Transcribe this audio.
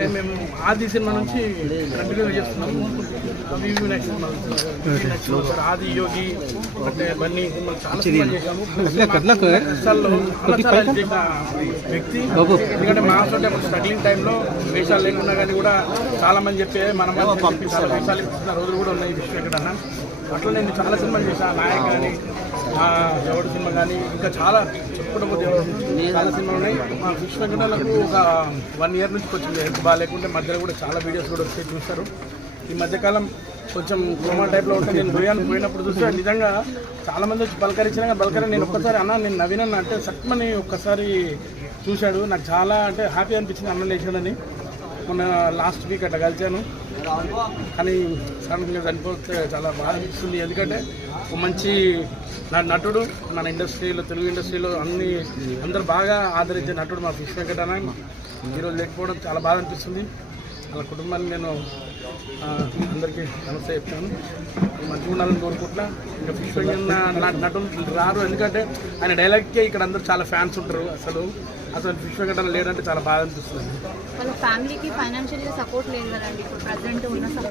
మేము ఆది సినిమా నుంచి కంటిన్యూ చేస్తున్నాము. ఆది యోగి అంటే బన్నీ చాలా సినిమా చేసాము. వ్యక్తి ఎందుకంటే మా తోటి స్ట్రగ్లింగ్ టైంలో వేషాలు లేకున్నా కానీ కూడా చాలా మంది చెప్పే మనం చాలా వేషాలు ఇస్తున్న రోజులు కూడా ఉన్నాయి. విషయం ఎక్కడన్నా అట్లా నేను చాలా సినిమాలు చేశాను. నాయక్ కానీ ఎవరి సినిమా కానీ ఇంకా చాలా చెప్పుకుంటూ పోతే చాలా సినిమాలు ఉన్నాయి. మా ఫిష్ వెంకటాలకు ఒక 1 year నుంచి కొంచెం హెల్త్ బాగాలేకుంటే మధ్యలో కూడా చాలా వీడియోస్ కూడా వచ్చి చూస్తారు. ఈ మధ్యకాలం కొంచెం కోమా టైప్లో ఉంటుంది. నేను పోయినప్పుడు చూస్తే నిజంగా చాలామంది వచ్చి పలకరించినా కానీ పలకరి నేను ఒక్కసారి అన్న నేను నవీనన్న అంటే సట్మని ఒక్కసారి చూశాడు. నాకు చాలా అంటే హ్యాపీ అనిపించింది అన్న లేచాడని. మొన్న లాస్ట్ వీక్ అట్లా కలిశాను కానీ సడన్గా చనిపోతే చాలా బాధ అనిపిస్తుంది. ఎందుకంటే ఒక మంచి నటుడు మన ఇండస్ట్రీలో తెలుగు ఇండస్ట్రీలో అందరూ బాగా ఆదరించే నటుడు మా ఫిష్ వెంకటన్న ఈరోజు లేకపోవడం చాలా బాధ అనిపిస్తుంది. వాళ్ళ కుటుంబాన్ని నేను అందరికీ నమస్తే చెప్తాను. మంచిగా ఉండాలని కోరుకుంటున్నా. ఇంకా ఫిష్ వెంకటన్న నటులు రారు ఎందుకంటే ఆయన డైలాగ్కే ఇక్కడ అందరూ చాలా ఫ్యాన్స్ ఉంటారు. అసలు ఫిష్ వెంకటన్న లేడంటే చాలా బాధ అనిపిస్తుంది. వాళ్ళ ఫ్యామిలీకి ఫైనాన్షియల్గా సపోర్ట్ లేదు కదండి ఇప్పుడు ప్రజెంట్ ఉన్న